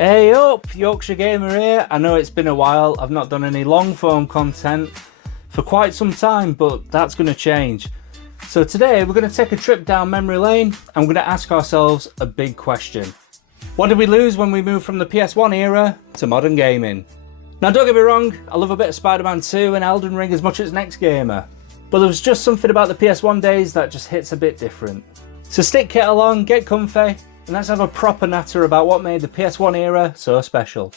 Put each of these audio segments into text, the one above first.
Hey up, Yorkshire Gamer here. I know it's been a while, I've not done any long form content for quite some time, but that's going to change. So today we're going to take a trip down memory lane and we're going to ask ourselves a big question. What did we lose when we moved from the PS1 era to modern gaming? Now don't get me wrong, I love a bit of Spider-Man 2 and Elden Ring as much as next gamer, but there was just something about the PS1 days that just hits a bit different. So stick kettle on, get comfy, and let's have a proper natter about what made the PS1 era so special.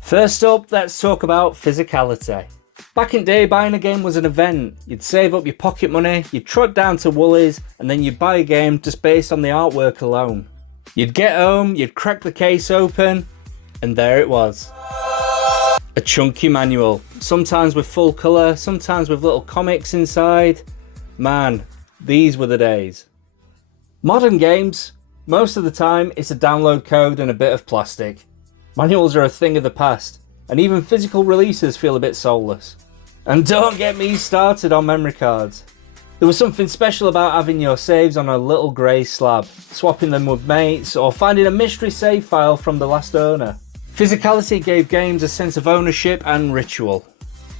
First up, let's talk about Physicality. Back in the day, buying a game was an event. You'd save up your pocket money, you'd trot down to Woolies, and then you'd buy a game just based on the artwork alone. You'd get home, you'd crack the case open, and there it was. A chunky manual, sometimes with full colour, sometimes with little comics inside. Man, these were the days. Modern games, most of the time it's a download code and a bit of plastic. Manuals are a thing of the past, and even physical releases feel a bit soulless. And don't get me started on memory cards. There was something special about having your saves on a little grey slab, swapping them with mates, or finding a mystery save file from the last owner. Physicality gave games a sense of ownership and ritual.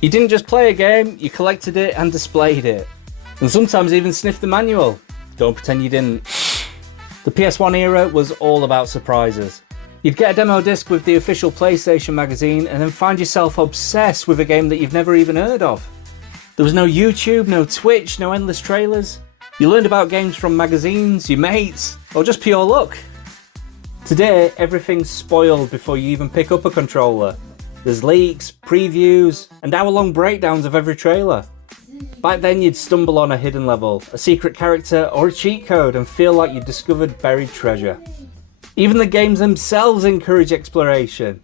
You didn't just play a game, you collected it and displayed it. And sometimes even sniffed the manual. Don't pretend you didn't. The PS1 era was all about surprises. You'd get a demo disc with the official PlayStation magazine and then find yourself obsessed with a game that you've never even heard of. There was no YouTube, no Twitch, no endless trailers. You learned about games from magazines, your mates, or just pure luck. Today, everything's spoiled before you even pick up a controller. There's leaks, previews, and hour-long breakdowns of every trailer. Back then, you'd stumble on a hidden level, a secret character, or a cheat code and feel like you'd discovered buried treasure. Even the games themselves encourage exploration.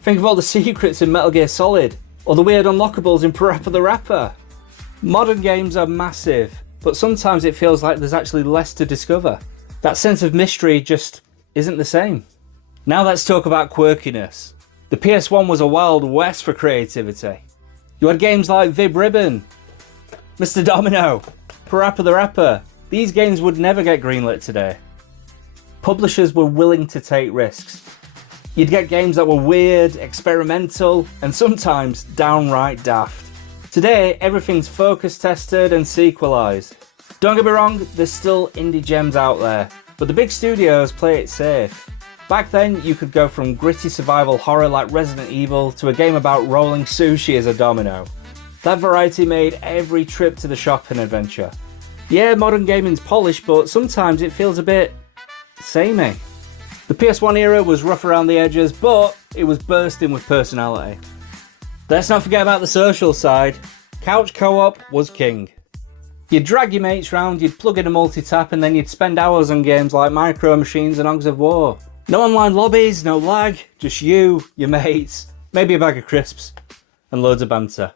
Think of all the secrets in Metal Gear Solid, or the weird unlockables in Parappa the Rapper. Modern games are massive, but sometimes it feels like there's actually less to discover. That sense of mystery just isn't the same. Now let's talk about quirkiness. The PS1 was a wild west for creativity. You had games like Vib Ribbon, Mr. Domino, Parappa the Rapper. These games would never get greenlit today. Publishers were willing to take risks. You'd get games that were weird, experimental, and sometimes downright daft. Today, everything's focus tested and sequelized. Don't get me wrong, there's still indie gems out there, but the big studios play it safe. Back then, you could go from gritty survival horror like Resident Evil to a game about rolling sushi as a domino. That variety made every trip to the shop an adventure. Yeah, modern gaming's polished, but sometimes it feels a bit samey. The PS1 era was rough around the edges, but it was bursting with personality. Let's not forget about the social side. Couch co-op was king. You'd drag your mates round, you'd plug in a multi-tap, and then you'd spend hours on games like Micro Machines and Hogs of War. No online lobbies, no lag, just you, your mates, maybe a bag of crisps, and loads of banter.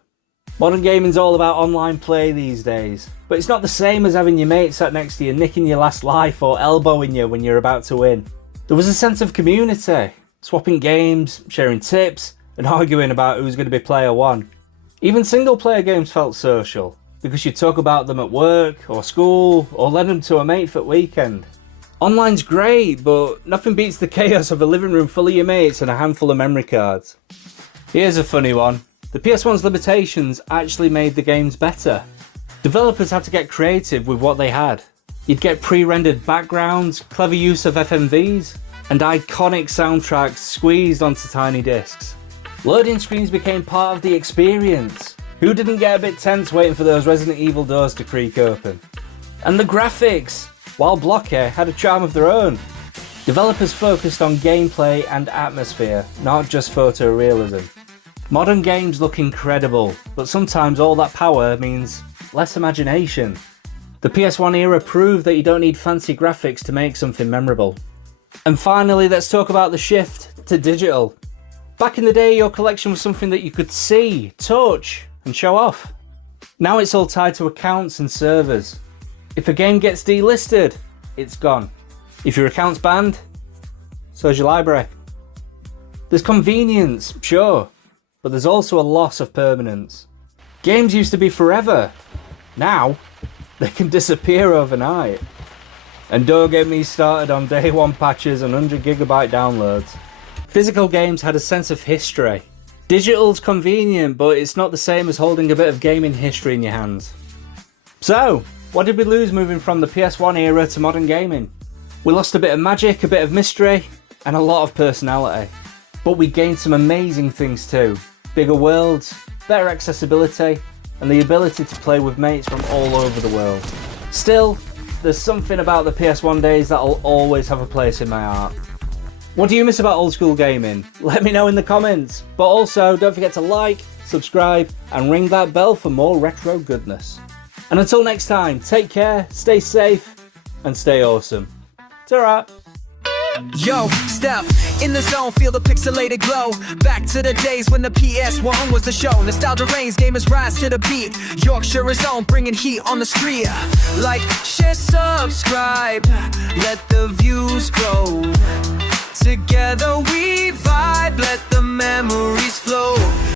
Modern gaming's all about online play these days, but it's not the same as having your mate sat next to you nicking your last life or elbowing you when you're about to win. There was a sense of community, swapping games, sharing tips, and arguing about who's going to be player one. Even single player games felt social, because you'd talk about them at work or school or lend them to a mate for the weekend. Online's great, but nothing beats the chaos of a living room full of your mates and a handful of memory cards. Here's a funny one. The PS1's limitations actually made the games better. Developers had to get creative with what they had. You'd get pre-rendered backgrounds, clever use of FMVs, and iconic soundtracks squeezed onto tiny discs. Loading screens became part of the experience. Who didn't get a bit tense waiting for those Resident Evil doors to creak open? And the graphics, while blocky, had a charm of their own. Developers focused on gameplay and atmosphere, not just photorealism. Modern games look incredible, but sometimes all that power means less imagination. The PS1 era proved that you don't need fancy graphics to make something memorable. And finally, let's talk about the shift to digital. Back in the day, your collection was something that you could see, touch, and show off. Now it's all tied to accounts and servers. If a game gets delisted, it's gone. If your account's banned, so's your library. There's convenience, sure, but there's also a loss of permanence. Games used to be forever. Now, they can disappear overnight. And don't get me started on day one patches and 100GB downloads. Physical games had a sense of history. Digital's convenient, but it's not the same as holding a bit of gaming history in your hands. So, what did we lose moving from the PS1 era to modern gaming? We lost a bit of magic, a bit of mystery, and a lot of personality. But we gained some amazing things too. Bigger worlds, better accessibility, and the ability to play with mates from all over the world. Still, there's something about the PS1 days that'll always have a place in my heart. What do you miss about old school gaming? Let me know in the comments. But also, don't forget to like, subscribe, and ring that bell for more retro goodness. And until next time, take care, stay safe, and stay awesome. Ta-ra! Yo, step in the zone, feel the pixelated glow. Back to the days when the PS1 was the show. Nostalgia reigns, gamers rise to the beat. Yorkshire is on, bringing heat on the street. Like, share, subscribe, let the views grow. Together we vibe, let the memories flow.